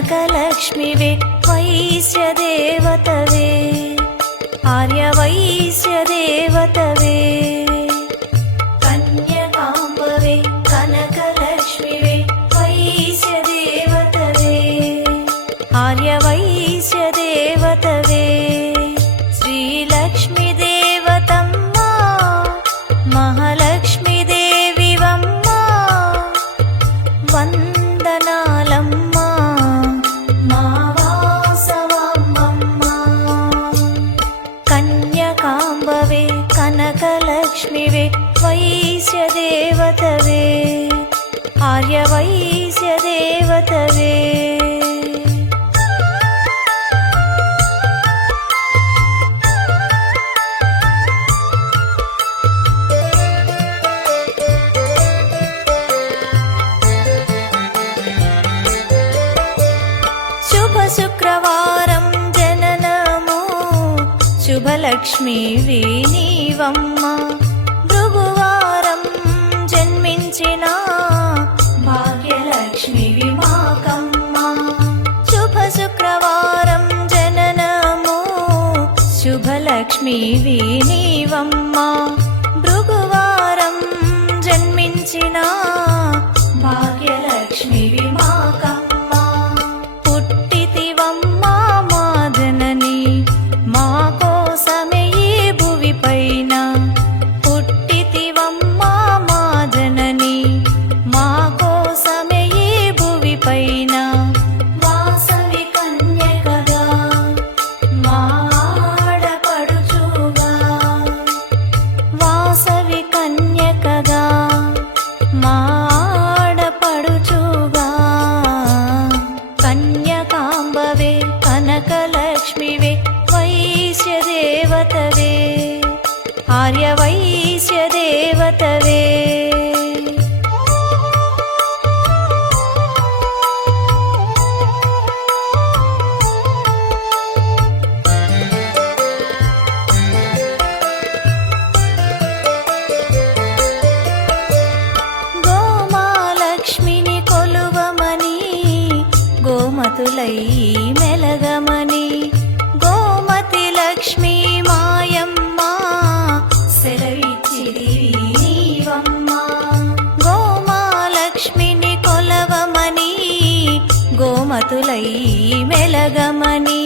ಕನಕಲಕ್ಷ್ಮಿವೆ ವೈಶ್ಯದೇವತವೇ ಆರ್ಯ ವೈಶ್ಯದೇವ లక్ష్మీవి నీవమ్మ భృగువారం జన్మించిన భాగ్యలక్ష్మి మాకమ్మ శుభ శుక్రవారం జననము శుభలక్ష్మీవి నీవమ్మ భృగువారం జన్మించిన భాగ్యలక్ష్మి మాకమ్మ మెలగమని గోమతి లక్ష్మీ మాయమ్మ సెలవిచ్చిరి నీవమ్మ గోమాలక్ష్మిని కొలవమని గోమతులై మెలగమని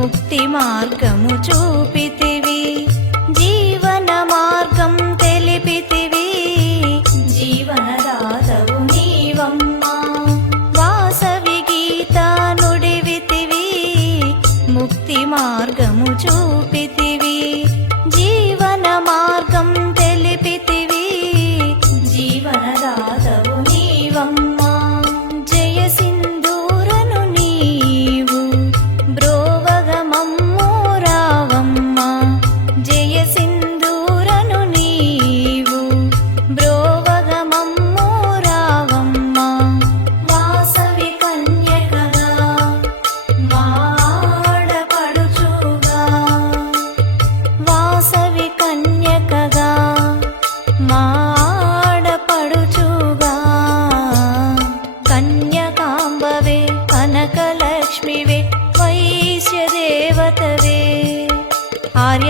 ముక్తి మార్గము చూపితివి. జీ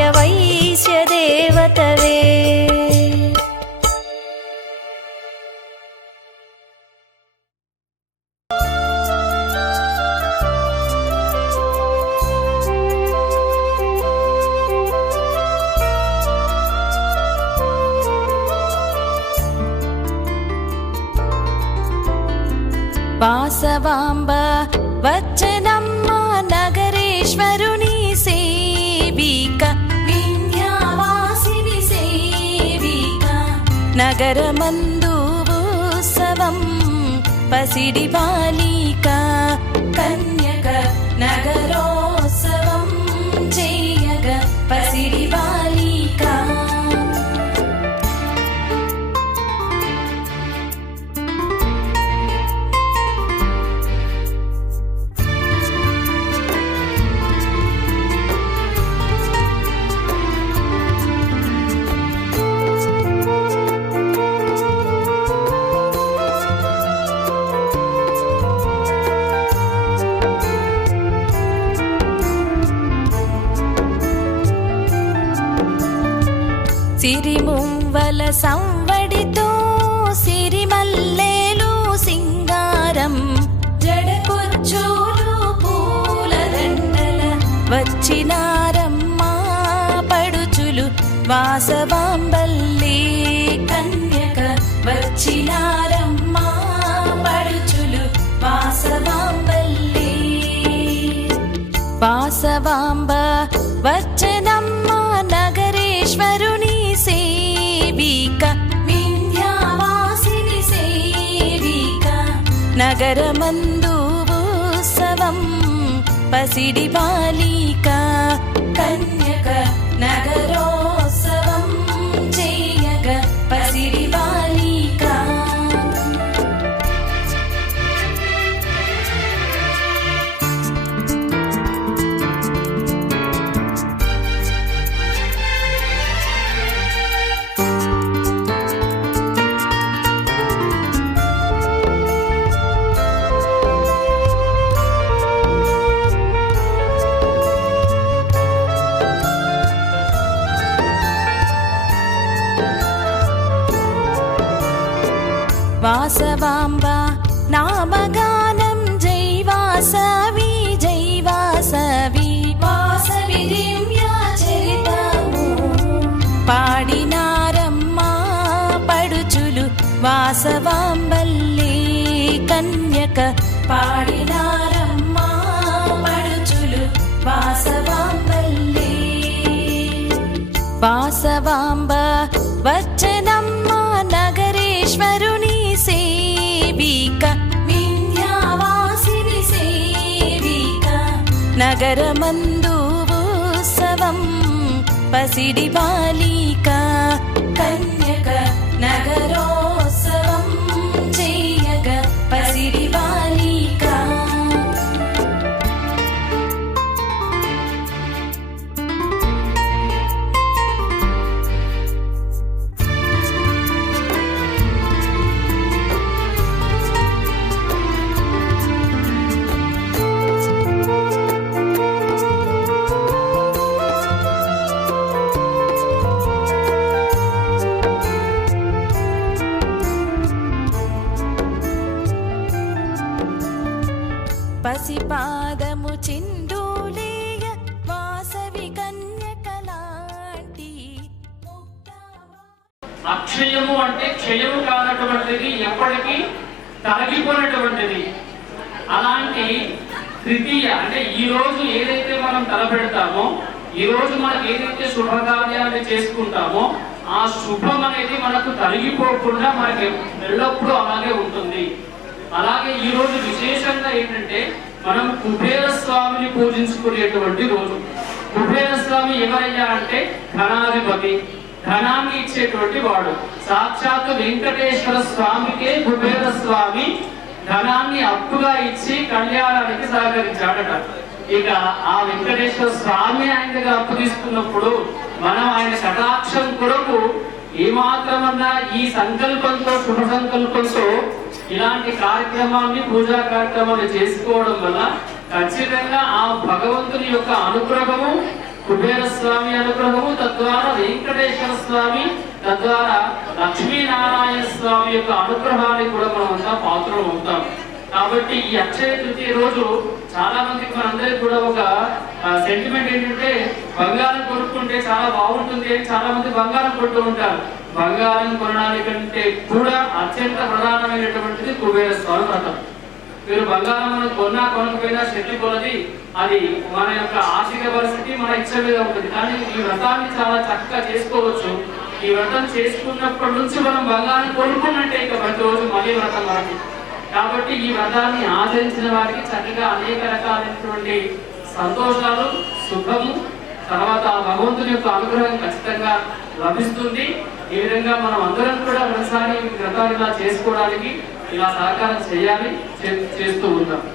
य वैश्य देवतवे वासवाम्ब वचना నగరమందు సవం పసిడి బాలికా సంవడితో సిరిమల్లేలు సింగారం. జడకొచ్చోలు పూలదండల వచ్చినారమ్మ పడుచులు వాసవాంబల్లి కన్యక వచ్చినారమ్మ పడుచులు వాసవాంబల్లి. వాసవాంబ వచ్చనమ్మ करमन्दूवोत्सवम् पसिडि बालिका कन्यका नगरो వాసవాంబ నామగానం జై వాసవి జై వాసవి వాసవి దివ్య చరితము పాడినారమ్మా పడుచులు వాసవాంబల్లి కన్యక పాడినారమ్మా పడుచులు వాసవాంబల్లి వాసవాంబ गरमन्दुवोत्सवं पसिडि बालिका कन्यका नगरो పాదము చిందూలేయ వాసవి కన్యకలాంటి అక్షయము అంటే క్షయము కానటువంటిది ఎప్పటికీ తరగిపోయినటువంటిది అలాంటి తృతీయ అంటే ఈ రోజు ఏదైతే మనం తలపెడతామో ఈ రోజు మనకి ఏదైతే శుభకార్యాన్ని చేసుకుంటామో ఆ శుభం అనేది మనకు తరిగిపోకుండా మనకి ఎల్లప్పుడూ అలాగే ఉంటుంది. అలాగే ఈ రోజు విశేషంగా ఏంటంటే మనం కుబేర స్వామిని పూజించుకునేటువంటి రోజు. కుబేర స్వామి ఎవరయ్యా అంటే ధనాధిపతి. ధనాన్ని ఇచ్చేటువంటి వాడు. సాక్షాత్తు వెంకటేశ్వర స్వామికే కుబేర స్వామి ధనాన్ని అప్పుగా ఇచ్చి కళ్యాణానికి సహకరించాడట. ఇక ఆ వెంకటేశ్వర స్వామి ఆయన దగ్గర అప్పు తీసుకున్నప్పుడు మనం ఆయన కటాక్షం కొరకు ఏమాత్రమన్నా ఈ సంకల్పంతో శుభ సంకల్పంతో ఇలాంటి కార్యక్రమాన్ని పూజా కార్యక్రమాలు చేసుకోవడం వల్ల ఖచ్చితంగా ఆ భగవంతుని యొక్క అనుగ్రహము కుబేర స్వామి అనుగ్రహము తద్వారా వెంకటేశ్వర స్వామి తద్వారా లక్ష్మీనారాయణ స్వామి యొక్క అనుగ్రహానికి కూడా మనం అంతా పాత్రలు అవుతాం. కాబట్టి ఈ అక్షయ తృతీయ రోజు చాలా మందికి మనందరికి కూడా ఒక సెంటిమెంట్ ఏంటంటే బంగారం కొనుక్కుంటే చాలా బాగుంటుంది అని చాలా మంది బంగారం కొంటూ ఉంటారు. బంగారం కొనడానికంటే కూడా అత్యంత ప్రధానమైనటువంటిది కుబేర స్వామి వ్రతం. మీరు బంగారం మనం కొన్నా కొనకపోయినా శక్తి కొలది అది మన యొక్క ఆర్థిక పరిస్థితి మన ఇచ్చ మీద ఉంటుంది. కానీ ఈ వ్రతాన్ని చాలా చక్కగా చేసుకోవచ్చు. ఈ వ్రతం చేసుకున్నప్పటి నుంచి మనం బంగారం కొనుక్కున్నట్టే ఇక ప్రతిరోజు మళ్ళీ వ్రతం మనకి. కాబట్టి ఈ వ్రతాన్ని ఆచరించిన వారికి చక్కగా అనేక రకాలైనటువంటి సంతోషాలు సుఖము తర్వాత ఆ భగవంతుని యొక్క అనుగ్రహం ఖచ్చితంగా లభిస్తుంది. ఈ విధంగా మనం అందరం కూడా ప్రతిసారి ఈ ఇలా చేసుకోవడానికి ఇలా సహకారం చేయాలి చే- చేస్తూ ఉంటాం